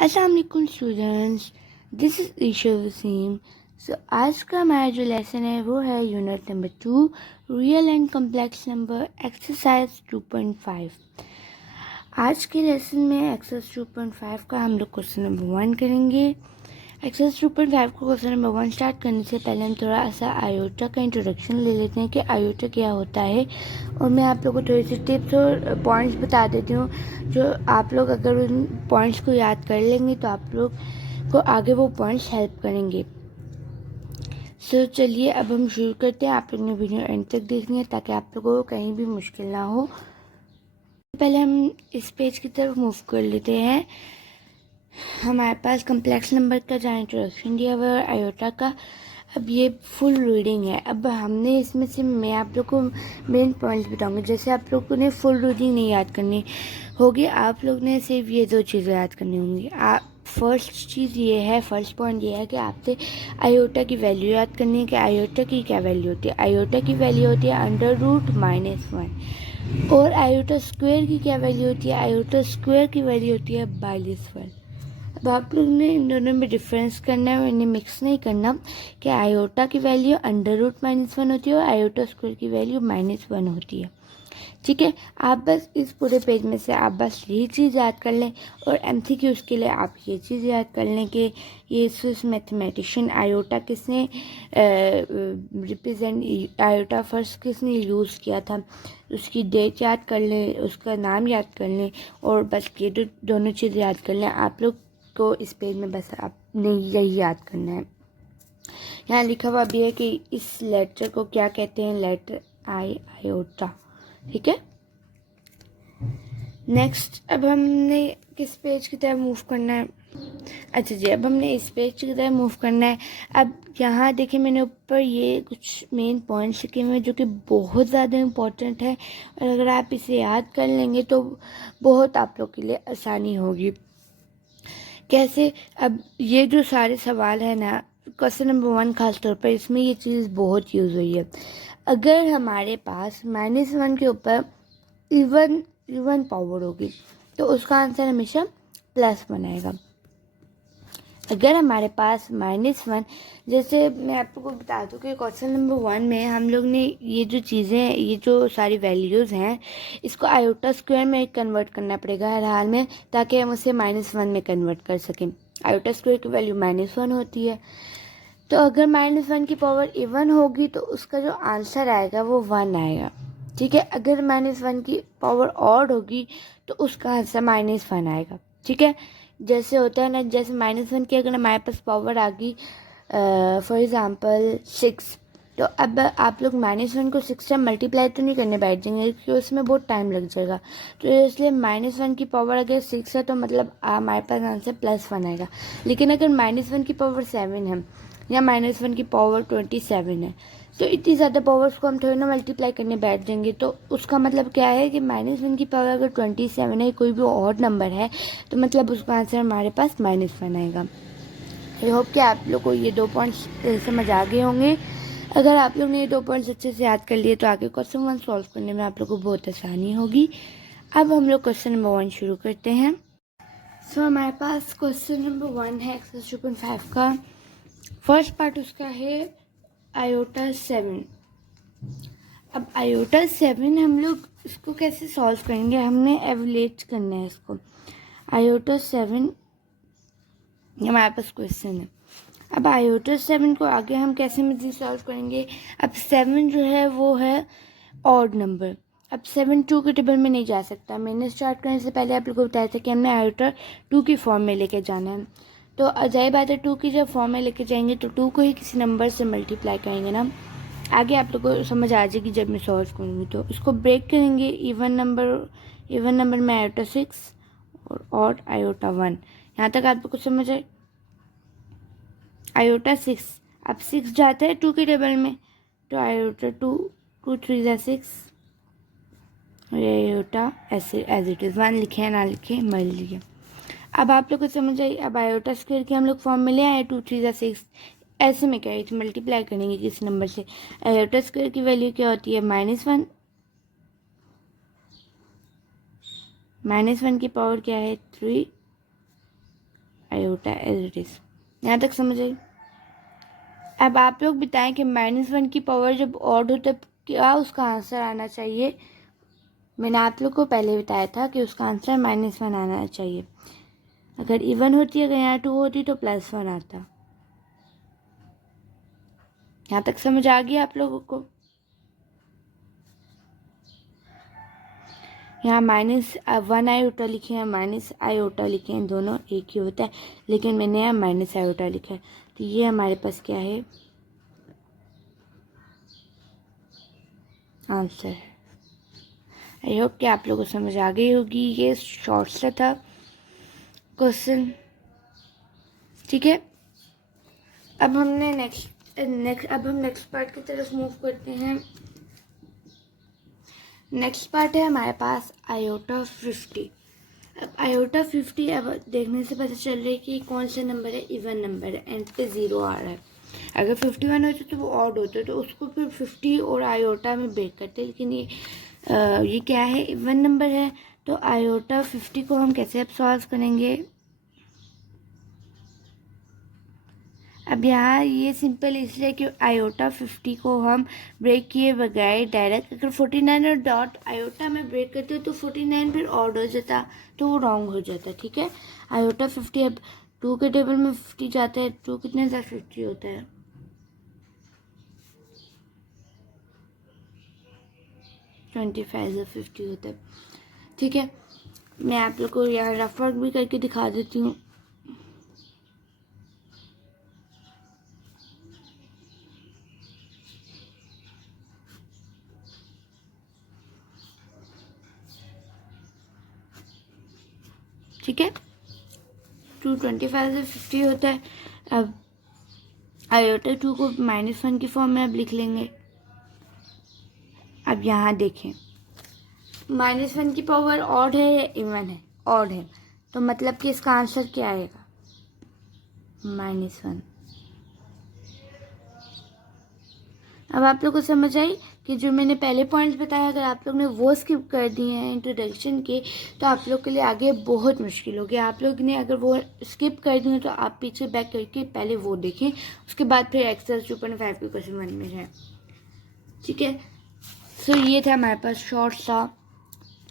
अस्सलाम वालेकुम students, this is Isha Waseem. आज का हमारा जो लेसन है वो है unit number 2, real and complex number, exercise 2.5। आज के लेसन में एक्सरसाइज 2.5 का हम लोग क्वेश्चन नंबर 1 करेंगे। एक्सरसाइज 2.5 को क्वेश्चन नंबर 1 स्टार्ट करने से पहले हम थोड़ा सा आयोटा का इंट्रोडक्शन ले लेते हैं कि आयोटा क्या होता है, और मैं आप लोगों को थोड़ी सी टिप्स और पॉइंट्स बता देती हूँ जो आप लोग अगर उन पॉइंट्स को याद कर लेंगे तो आप लोग को आगे वो पॉइंट्स हेल्प करेंगे। चलिए अब हम शुरू करते हैं। आप लोग ने वीडियो एंड तक देखनी है ताकि आप लोगों को कहीं भी मुश्किल ना हो। पहले हम इस पेज की तरफ मूव कर लेते हैं। हमारे पास कम्प्लेक्स नंबर का जहाँ इंट्रोडक्शन दिया हुआ है आयोटा का, अब ये फुल रीडिंग है। अब हमने इसमें से मैं आप लोग को मेन पॉइंट्स बताऊंगी। जैसे आप लोगों ने फुल रीडिंग नहीं याद करनी होगी, आप लोग ने सिर्फ ये 2 चीज़ें याद करनी होंगी। आप फर्स्ट चीज़ ये है, फर्स्ट पॉइंट ये है कि आपसे आयोटा की वैल्यू याद करनी है कि आयोटा की क्या वैल्यू होती है। आयोटा की वैल्यू होती है √-1, और आयोटा स्क्वायर की क्या वैल्यू होती है। आयोटा स्क्वायर की वैल्यू होती है 42। अब आप लोग ने इन दोनों में डिफरेंस करना है और इन्हें मिक्स नहीं करना कि आयोटा की वैल्यू √-1 होती है और आयोटा स्क्वायर की वैल्यू -1 होती है। ठीक है, आप बस इस पूरे पेज में से आप बस यही चीज़ याद कर लें, और MCQs के लिए आप ये चीज़ याद कर लें कि ये स्विस मैथमेटिशियन आयोटा किसने रिप्रेजेंट, आयोटा फर्स्ट किसने यूज़ किया था, उसकी डेट याद कर लें, उसका नाम याद कर लें, और बस ये दोनों चीज़ें याद कर लें। आप लोग को इस पेज में बस आपने यही याद करना है। यहाँ लिखा हुआ भी है कि इस लेटर को क्या कहते हैं, लेटर आयोटा। ठीक है, नेक्स्ट अब हमने किस पेज की तरफ मूव करना है। अच्छा जी, अब हमने इस पेज की तरफ मूव करना है। अब यहाँ देखिए मैंने ऊपर ये कुछ मेन पॉइंट्स लिखे हुए हैं जो कि बहुत ज़्यादा इम्पोर्टेंट है, और अगर आप इसे याद कर लेंगे तो बहुत आप लोग के लिए आसानी होगी। कैसे, अब ये जो सारे सवाल है ना, क्वेश्चन नंबर 1 खास तौर पर इसमें ये चीज़ बहुत यूज़ हुई है। अगर हमारे पास -1 के ऊपर इवन पावर होगी तो उसका आंसर हमेशा +1 आएगा। अगर हमारे पास -1, जैसे मैं आपको बता दूं कि क्वेश्चन नंबर 1 में हम लोग ने ये जो चीज़ें, ये जो सारी वैल्यूज़ हैं, इसको आयोटा स्क्वायर में कन्वर्ट करना पड़ेगा हर हाल में, ताकि हम उसे -1 में कन्वर्ट कर सकें। आयोटा स्क्वायर की वैल्यू -1 होती है, तो अगर -1 की पावर इवन होगी तो उसका जो आंसर आएगा वो 1 आएगा। ठीक है, अगर -1 की पावर ऑड होगी तो उसका आंसर -1 आएगा। ठीक है, जैसे होता है ना, जैसे -1 की अगर हमारे पास पावर आ गई फॉर एग्ज़ाम्पल 6, तो अब आप लोग -1 को 6 से मल्टीप्लाई तो नहीं करने बैठ जाएंगे क्योंकि उसमें बहुत टाइम लग जाएगा। तो इसलिए -1 की पावर अगर 6 है तो मतलब हमारे पास आंसर +1 आएगा। लेकिन अगर -1 की पावर 7 है या -1 की पावर 27 है, तो इतनी ज़्यादा पावर्स को हम थोड़ी ना मल्टीप्लाई करने बैठ जाएंगे। तो उसका मतलब क्या है कि -1 की पावर अगर 27 है, कोई भी ऑड नंबर है, तो मतलब उसका आंसर हमारे पास -1 आएगा। आई होप कि आप लोग को ये 2 पॉइंट्स समझ आ गए होंगे। अगर आप लोग ने ये 2 पॉइंट्स अच्छे से याद कर लिए तो आगे क्वेश्चन 1 सॉल्व करने में आप लोग को बहुत आसानी होगी। अब हम लोग क्वेश्चन नंबर 1 शुरू करते हैं। हमारे पास क्वेश्चन नंबर 1 है एक्सरसाइज 2.5 का। फर्स्ट पार्ट उसका है आयोटा 7। अब आयोटा 7 हम लोग इसको कैसे सॉल्व करेंगे, हमने एवलेट करना है इसको। आयोटा 7 हमारे पास क्वेश्चन है। अब आयोटा 7 को आगे हम कैसे मजीद सॉल्व करेंगे। अब 7 जो है वो है ऑड नंबर। अब 7 2 के टेबल में नहीं जा सकता। मैंने स्टार्ट करने से पहले आप लोगों को बताया था कि हमने आयोटा 2 की फॉर्म में लेके जाना है। तो अजाई बात है, 2 की जब फॉर्म में लेके जाएंगे तो 2 को ही किसी नंबर से मल्टीप्लाई करेंगे ना। आगे आप लोगों को समझ आ जाएगी जब मैं सॉल्व करूँगी। तो इसको ब्रेक करेंगे। इवन नंबर में आयोटा 6 और ऑड आयोटा 1। यहाँ तक आप लोग को समझ आए। आयोटा 6, अब 6 जाता है 2 के टेबल में, तो आयोटा 2 3 ज़ा 6, आयोटा ऐसे एज इट इज़ 1 लिखे ना लिखे मर लिए। अब आप लोग को समझ आई। अब आयोटा स्क्वायर के हम लोग फॉर्म में ले आए, 2 3 ज़ा 6, ऐसे में क्या है मल्टीप्लाई करेंगे किस नंबर से। आयोटा स्क्वायर की वैल्यू क्या होती है -1, -1 की पावर क्या है 3, आयोटा एज इट इज़। यहाँ तक समझ आई? अब आप लोग बताएं कि -1 की पावर जब ऑड हो तब क्या उसका आंसर आना चाहिए। मैंने आप लोग को पहले बताया था कि उसका आंसर -1 आना चाहिए। अगर इवन होती, अगर यहाँ 2 होती तो +1 आता। यहाँ तक समझ आ गई आप लोगों को? यहाँ -1 आयोटा लिखे हैं, माइनस आयोटा लिखे हैं, दोनों एक ही होता है, लेकिन मैंने यहाँ माइनस आयोटा लिखा है। तो ये हमारे पास क्या है? आंसर है। आई होप कि आप लोगों को समझ आ गई होगी। ये शॉर्ट सा था क्वेश्चन, ठीक है। अब हमने नेक्स्ट पार्ट की तरफ मूव करते हैं। नेक्स्ट पार्ट है हमारे पास आयोटा 50। अब आयोटा 50 अब देखने से पता चल रहा है कि कौन सा नंबर है, इवन नंबर है, एंड पे 0 आ रहा है। अगर 51 होता तो वो ऑड होता, तो उसको फिर 50 और आयोटा में ब्रेक करते, लेकिन ये क्या है, इवन नंबर है। तो आयोटा 50 को हम कैसे अब सॉल्व करेंगे? अब यहाँ ये सिंपल इसलिए कि आयोटा 50 को हम ब्रेक किए बगैर डायरेक्ट अगर 49 और डॉट आयोटा में ब्रेक करते तो 49 फिर ऑड हो जाता, तो वो रॉन्ग हो जाता, ठीक है। आयोटा 50 अब 2 के टेबल में 50 जाता है, 2 कितने सा 50 होता है, 25 से 50 होता है, ठीक है। मैं आप लोग को यहाँ रफ वर्क भी करके दिखा देती हूँ। ठीक है, 225 से 50 होता है। अब आयोटा 2 को -1 की फॉर्म में अब लिख लेंगे। अब यहाँ देखें, -1 की पावर ऑड है या इवन है? ऑड है, तो मतलब कि इसका आंसर क्या आएगा? -1। अब आप लोग को समझ आई कि जो मैंने पहले पॉइंट्स बताया, अगर आप लोग ने वो स्किप कर दिए हैं इंट्रोडक्शन के, तो आप लोग के लिए आगे बहुत मुश्किल होगी। आप लोग ने अगर वो स्किप कर दिए तो आप पीछे बैक करके पहले वो देखें, उसके बाद फिर एक्सरसाइज 2.5 के क्वेश्चन 1 में जाए, ठीक है। सो ये था हमारे पास शॉर्ट सा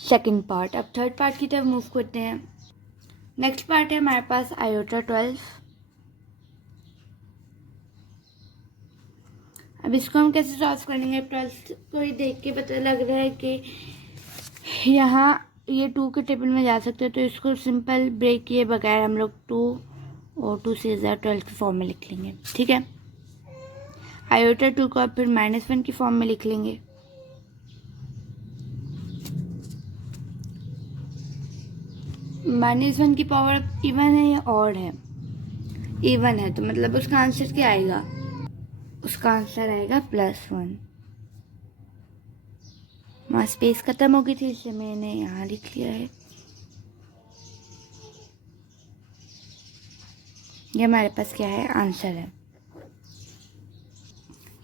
सेकंड पार्ट। अब थर्ड पार्ट की तरफ मूव करते हैं। नेक्स्ट पार्ट है हमारे पास आयोटा 12। अब इसको हम कैसे सॉल्व करेंगे? 12 को ही देख के पता लग रहा है कि यहाँ ये 2 के टेबल में जा सकते हैं, तो इसको सिंपल ब्रेक किए बगैर हम लोग 2 और 2 से 12 की फॉर्म में लिख लेंगे, ठीक है। आयोटा 2 को अब फिर -1 की फॉर्म में लिख लेंगे। -1 की पावर इवन है या ऑड है? इवन है, तो मतलब उसका आंसर क्या आएगा? उसका आंसर आएगा +1। वहाँ स्पेस खत्म हो गई थी इसलिए मैंने यहाँ लिख लिया है। ये हमारे पास क्या है? आंसर है।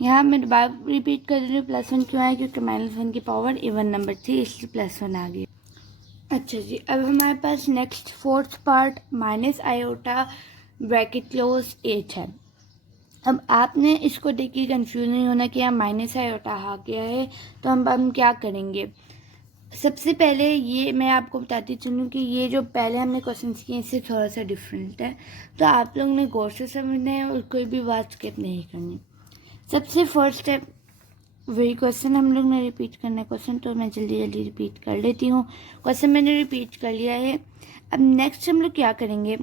यहाँ मैं दोबारा रिपीट कर रही हूँ, +1 क्यों आया? क्योंकि -1 की पावर इवन नंबर थी, इसलिए +1 आ गई। अच्छा जी, अब हमारे पास next fourth part minus iota bracket close 8 है। अब आपने इसको देख के कंफ्यूज नहीं होना कि यहाँ माइनस आयोटा आ गया है, तो हम क्या करेंगे? सबसे पहले ये मैं आपको बताती चलूँ कि ये जो पहले हमने क्वेश्चन किए इससे थोड़ा सा डिफरेंट है, तो आप लोग ने गौर से समझना है और कोई भी बात स्किप नहीं करनी। सबसे फर्स्ट स्टेप वही क्वेश्चन हम लोग ने रिपीट करना है क्वेश्चन, तो मैं जल्दी जल्दी रिपीट कर लेती हूँ। क्वेश्चन मैंने रिपीट कर लिया है। अब नेक्स्ट हम लोग क्या करेंगे?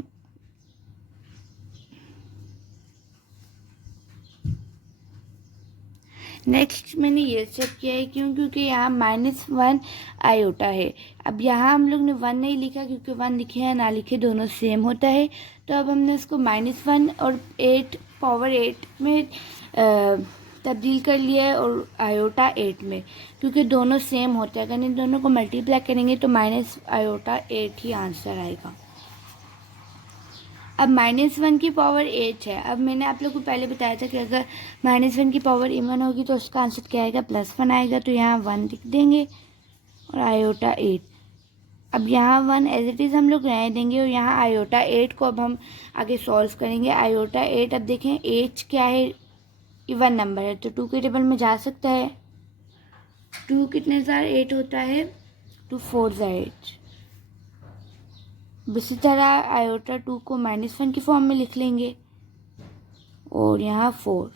नेक्स्ट मैंने ये स्टेप किया है क्योंकि यहाँ -1 आयोटा है। अब यहाँ हम लोग ने 1 नहीं लिखा क्योंकि 1 लिखे या ना लिखे दोनों सेम होता है, तो अब हमने इसको -1 और 8 पावर 8 में तब्दील कर लिया है और आयोटा 8 में, क्योंकि दोनों सेम होता है। अगर इन दोनों को मल्टीप्लाई करेंगे तो आयोटा 8 ही आंसर आएगा। अब -1 की पावर 8 है। अब मैंने आप लोग को पहले बताया था कि अगर -1 की पावर इवन होगी तो उसका आंसर क्या आएगा? +1 आएगा, तो यहाँ 1 लिख देंगे और आयोटा 8। अब यहाँ 1 एज इट इज़ हम लोग रहने देंगे और यहाँ आयोटा 8 को अब हम आगे सॉल्व करेंगे। आयोटा 8, अब देखें 8 क्या है, इवन नंबर है तो 2 के टेबल में जा सकता है। 2 कितने ज़ार 8 होता है, 2 4 ज़ार 8। इसी तरह आयोटा 2 को -1 की फॉर्म में लिख लेंगे और यहाँ 4।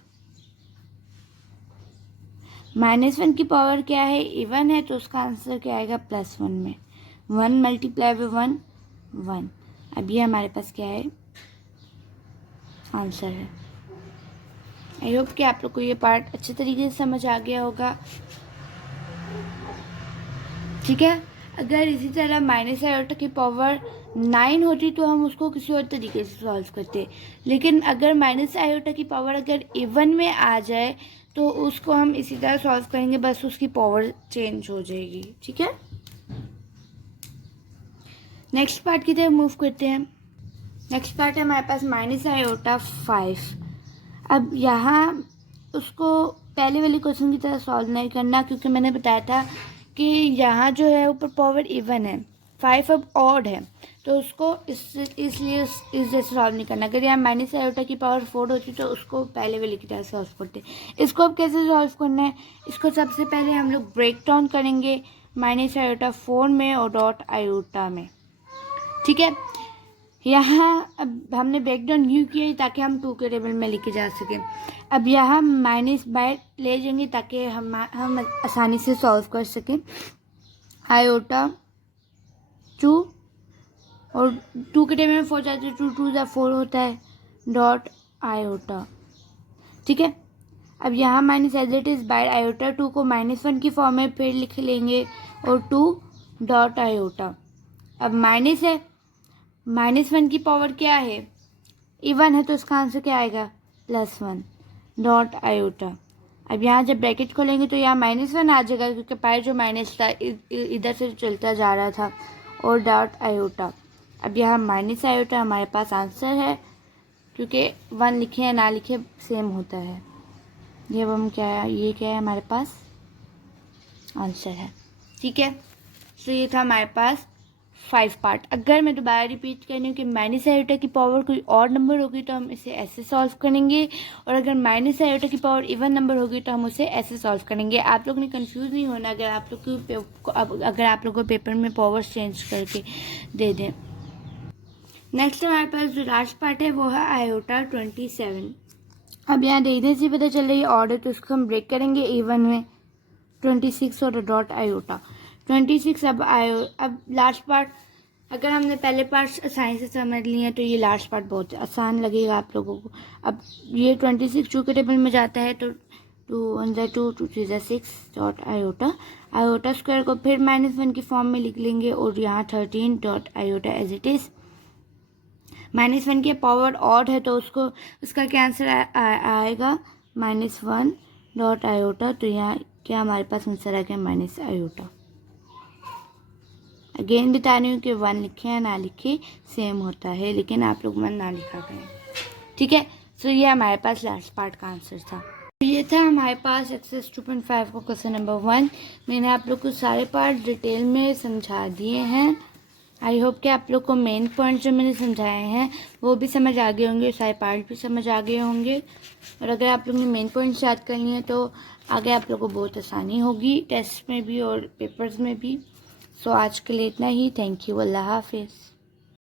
-1 की पावर क्या है, इवन है तो उसका आंसर क्या आएगा, +1 में 1 मल्टीप्लाई बाय 1 1। अब ये हमारे पास क्या है, आंसर है। आई होप कि आप लोग को ये पार्ट अच्छे तरीके से समझ आ गया होगा। ठीक है, अगर इसी तरह माइनस आयोटा की पावर 9 होती तो हम उसको किसी और तरीके से सॉल्व करते, लेकिन अगर माइनस आयोटा की पावर अगर इवन में आ जाए तो उसको हम इसी तरह सॉल्व करेंगे, बस उसकी पावर चेंज हो जाएगी। ठीक है, नेक्स्ट पार्ट की तरफ मूव करते हैं। नेक्स्ट पार्ट है हमारे पास माइनस आयोटा 5। अब यहाँ उसको पहले वाले क्वेश्चन की तरह सॉल्व नहीं करना, क्योंकि मैंने बताया था कि यहाँ जो है ऊपर पावर इवन है, 5 अब ऑड है तो उसको इसलिए इस जैसे सॉल्व नहीं करना। अगर यहाँ माइनस आयोटा की पावर 4 होती तो उसको पहले वाले की तरह सॉल्व करते। इसको अब कैसे सॉल्व करना है, इसको सबसे पहले हम लोग ब्रेक डाउन करेंगे माइनस आयोटा 4 में और डॉट आयोटा में। ठीक है, यहाँ अब हमने ब्रेक डाउन यूँ किया ताकि हम 2 के टेबल में लेके जा सकें। अब यहाँ माइनस बाय ले जाएंगे ताकि हम आसानी से सॉल्व कर सकें। आयोटा 2 और 2 के टेबल में 4 जाते हैं, 2 2 4 होता है, डॉट आयोटा। ठीक है, अब यहाँ minus as it is by iota 2 को -1 की फॉर्म में फिर लिख लेंगे और 2 डॉट आयोटा। अब माइनस है, -1 की पावर क्या है, इवन है तो इसका आंसर क्या आएगा, +1 डॉट आयोटा। अब यहाँ जब ब्रैकेट खोलेंगे तो यहाँ -1 आ जाएगा क्योंकि पाई जो माइनस था इधर से चलता जा रहा था, और डॉट आयोटा। अब यहाँ माइनस आयोटा हमारे पास आंसर है, क्योंकि 1 लिखे या ना लिखे सेम होता है। ये अब हम क्या है, ये क्या है हमारे पास आंसर है। ठीक है, तो ये था हमारे पास 5 पार्ट। अगर मैं दोबारा रिपीट कर रही हूँ कि माइनस आयोटा की पावर कोई और नंबर होगी तो हम इसे ऐसे सॉल्व करेंगे, और अगर माइनस आयोटा की पावर इवन नंबर होगी तो हम उसे ऐसे सॉल्व करेंगे। आप लोग ने कंफ्यूज नहीं होना अगर आप लोग को पेपर में पावर चेंज करके दे दें। नेक्स्ट हमारे पास जो लास्ट पार्ट है वो है आयोटा 27। अब यहाँ देखने से पता चल रही है ऑर्डर, तो उसको हम ब्रेक करेंगे इवन में 26 और डॉट आयोटा 26। अब लास्ट पार्ट, अगर हमने पहले पार्ट आसानी से समझ लिए तो ये लास्ट पार्ट बहुत आसान लगेगा आप लोगों को। अब ये 26 2 के टेबल में जाता है तो 2 1 2 2 3 6 डॉट आयोटा। आयोटा स्क्वायर को फिर -1 की फॉर्म में लिख लेंगे और यहाँ 13 dot iota as it is. -1 की पावर ऑड है तो उसका क्या आंसर आएगा, -1 डॉट आयोटा। तो यहाँ क्या हमारे पास आंसर आ गया, माइनस आयोटा। अगेन बता रही हूँ कि 1 लिखे या ना लिखे सेम होता है, लेकिन आप लोग 1 ना लिखा करें। ठीक है, सो ये हमारे पास लास्ट पार्ट का आंसर था। तो ये था हमारे पास एक्सरसाइज 2.5 को क्वेश्चन नंबर 1। मैंने आप लोग को सारे पार्ट डिटेल में समझा दिए हैं। आई होप कि आप लोग को मेन पॉइंट जो मैंने समझाए हैं वो भी समझ आ गए होंगे, सारे पार्ट भी समझ आ गए होंगे। और अगर आप लोग ने मेन पॉइंट्स याद कर लिए तो आगे आप लोग को बहुत आसानी होगी टेस्ट में भी और पेपर्स में भी। सो आज के लिए इतना ही। थैंक यू, अल्लाह हाफिज़।